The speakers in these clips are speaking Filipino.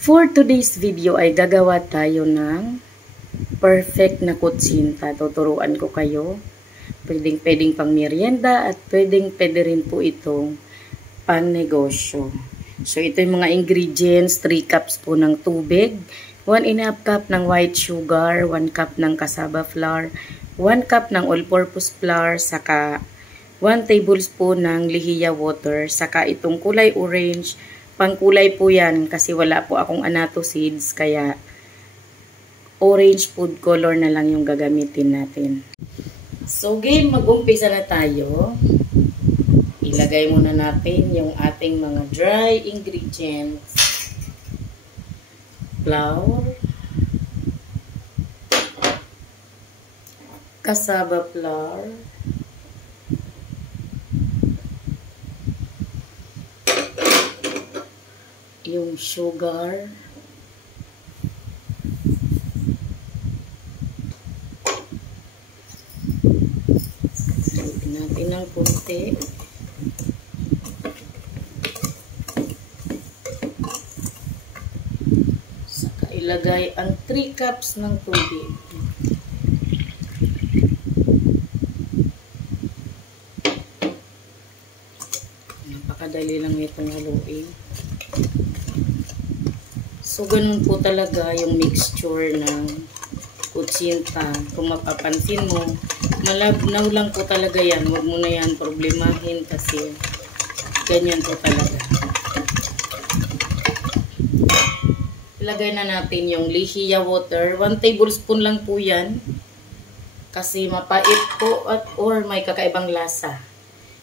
For today's video ay gagawa tayo ng perfect na kutsinta. Tuturuan ko kayo. Pwedeng pang merienda at pwede rin po itong pang negosyo. So ito yung mga ingredients. 3 cups po ng tubig, 1½ cup ng white sugar, 1 cup ng cassava flour, 1 cup ng all-purpose flour, saka 1 tablespoon ng lihiya water, saka itong kulay orange. Pangkulay po yan kasi wala po akong annatto seeds, kaya orange food color na lang yung gagamitin natin. So game, mag-umpisa na tayo. Ilagay muna natin yung ating mga dry ingredients. Flour, cassava flour, yung sugar, lagyan natin ng konti, saka ilagay ang 3 cups ng tubig. Napakadali lang itong haluin. So, ganun po talaga yung mixture ng kutsinta. Kung mapapansin mo, malabnaw lang po talaga yan. Huwag mo na yan problemahin kasi ganyan po talaga. Ilagay na natin yung lihiya water. 1 tablespoon lang po yan. Kasi mapait po at or may kakaibang lasa.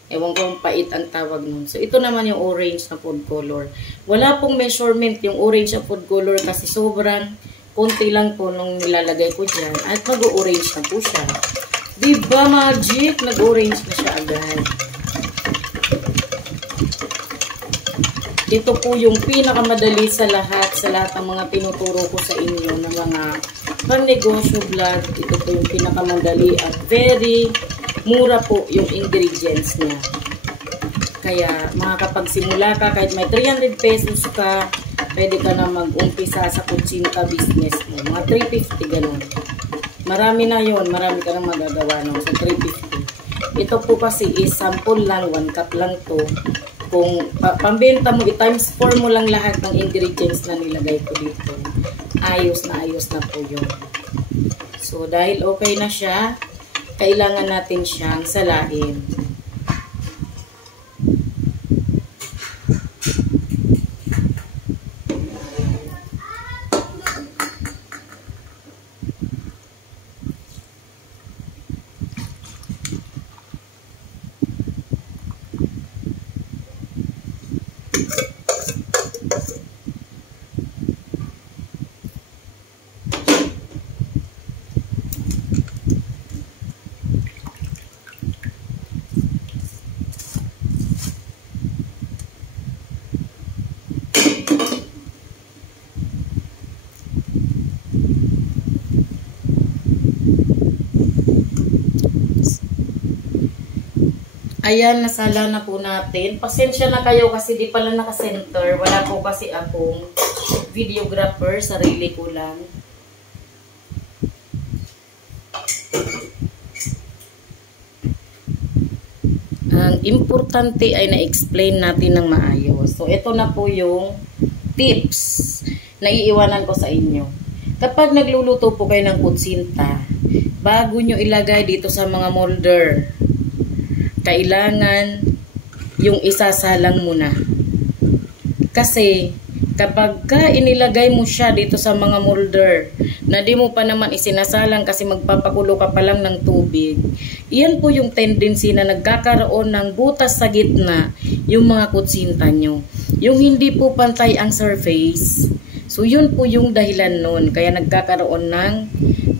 Ewan ko kung pait ang tawag nun. So, ito naman yung orange na food color. Wala pong measurement yung orange na food color kasi sobrang konti lang po nung nilalagay ko dyan. At mag-orange na po siya. Diba magic? Nag-orange na siya agad. Ito po yung pinakamadali sa lahat ng mga tinuturo ko sa inyo na mga pang-negosyo vlog. Ito po yung pinakamadali at very mura po yung ingredients niya. Kaya makakapagsimula ka kahit may 300 pesos ka, pwede ka na mag-umpisa sa kutsinta business mo. Mga 350 ganun. Marami na yon, marami ka nang magagawa no, sa 350. Ito po kasi is sample lang, 1 cup lang to. Kung pambenta mo, i-times 4 mo lang lahat ng ingredients na nilagay ko dito. Ayos na po yun. So dahil okay na siya, kailangan natin siyang salain. Ayan, nasala na po natin. Pasensya na kayo kasi di pala naka-center. Wala po kasi akong videographer. Sarili ko lang. Ang importante ay na-explain natin ng maayos. So, ito na po yung tips na iiwanan ko sa inyo. Kapag nagluluto po kayo ng kutsinta, bago nyo ilagay dito sa mga molder, kailangan yung isasalang muna. Kasi kapag inilagay mo siya dito sa mga molder na di mo pa naman isinasalang kasi magpapakulo ka pa lang ng tubig, iyan po yung tendency na nagkakaroon ng butas sa gitna yung mga kutsinta nyo. Yung hindi po pantay ang surface. So yun po yung dahilan nun. Kaya nagkakaroon ng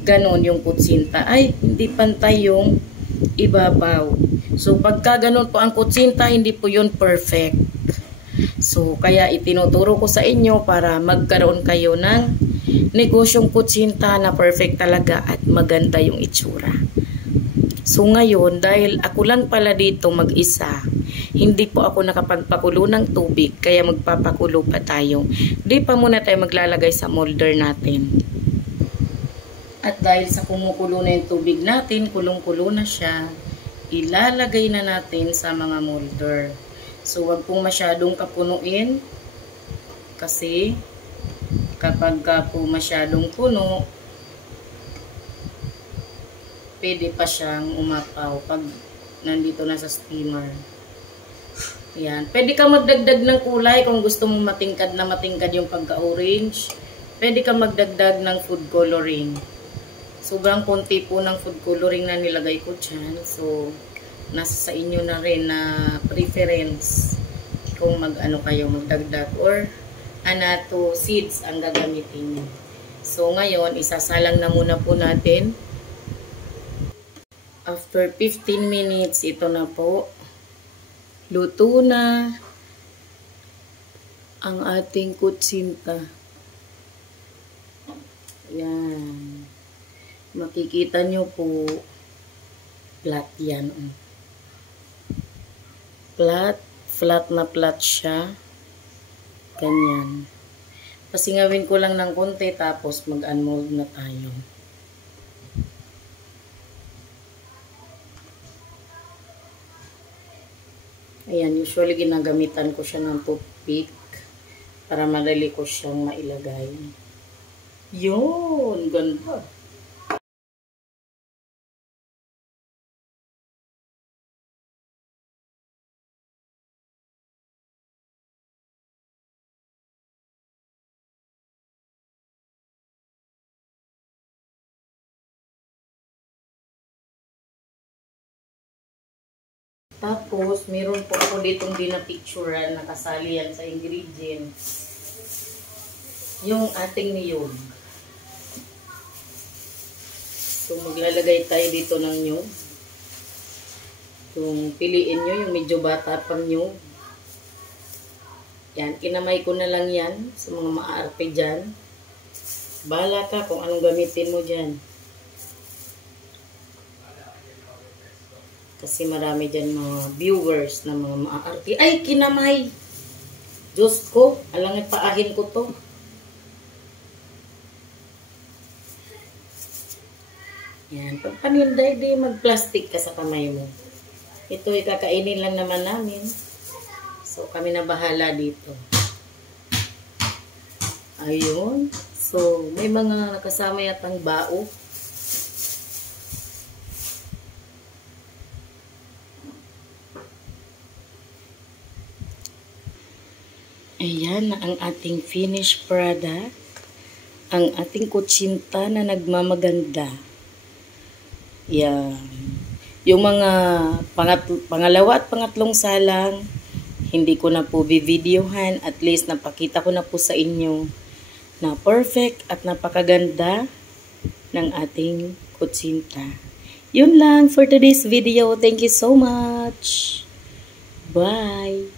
ganon yung kutsinta. Ay, hindi pantay yung ibabaw. So, pagka ganun po ang kutsinta, hindi po yun perfect. So, kaya itinuturo ko sa inyo para magkaroon kayo ng negosyong kutsinta na perfect talaga at maganda yung itsura. So, ngayon, dahil ako lang pala dito mag-isa, hindi po ako nakapagpakulo ng tubig, kaya magpapakulo pa tayo. Di pa muna tayo maglalagay sa molder natin. At dahil sa kumukulo na yung tubig natin, kulong-kulo na siya, ilalagay na natin sa mga molder. So, wag pong masyadong kapunuin kasi kapag po masyadong puno, pwede pa siyang umapaw pag nandito na sa steamer. Yan. Pwede ka magdagdag ng kulay kung gusto mong matingkad na matingkad yung pagka-orange. Pwede ka magdagdag ng food coloring. Sobrang konti po ng food coloring na nilagay ko dyan. So, nasa sa inyo na rin na preference kung mag-ano kayo magdagdag or anato seeds ang gagamitin niyo. So, ngayon, isasalang na muna po natin. After 15 minutes, ito na po. Luto na ang ating kutsinta. Yan. Makikita nyo po, flat yan. Flat na flat siya. Ganyan. Pasingawin ko lang ng konti, tapos mag-unmold na tayo. Ayan, usually ginagamitan ko siya ng toothpick para madali ko siyang mailagay. Yun, ganda. Tapos, meron po ako ditong dinapicturean, nakasali yan sa ingredients. Yung ating niyog. So, maglalagay tayo dito ng niyog. Kung piliin nyo, yung medyo bata pang niyog. Yan, kinamay ko na lang yan sa mga maaarte dyan. Bahala ka kung anong gamitin mo dyan. Kasi marami dyan mga viewers na mga maaarte. Ay, kinamay! Diyos ko, alang ipaahin ko to. Yan, pag paninday, di mag-plastic ka sa kamay mo. Ito, ikakainin lang naman namin. So, kami na bahala dito. Ayun. So, may mga nakasama yatang bao. Ayan na ang ating finished product. Ang ating kutsinta na nagmamaganda. Yan. Yung mga pangalawa at pangatlong salang, hindi ko na po bivideohan. At least napakita ko na po sa inyo na perfect at napakaganda ng ating kutsinta. Yun lang for today's video. Thank you so much. Bye.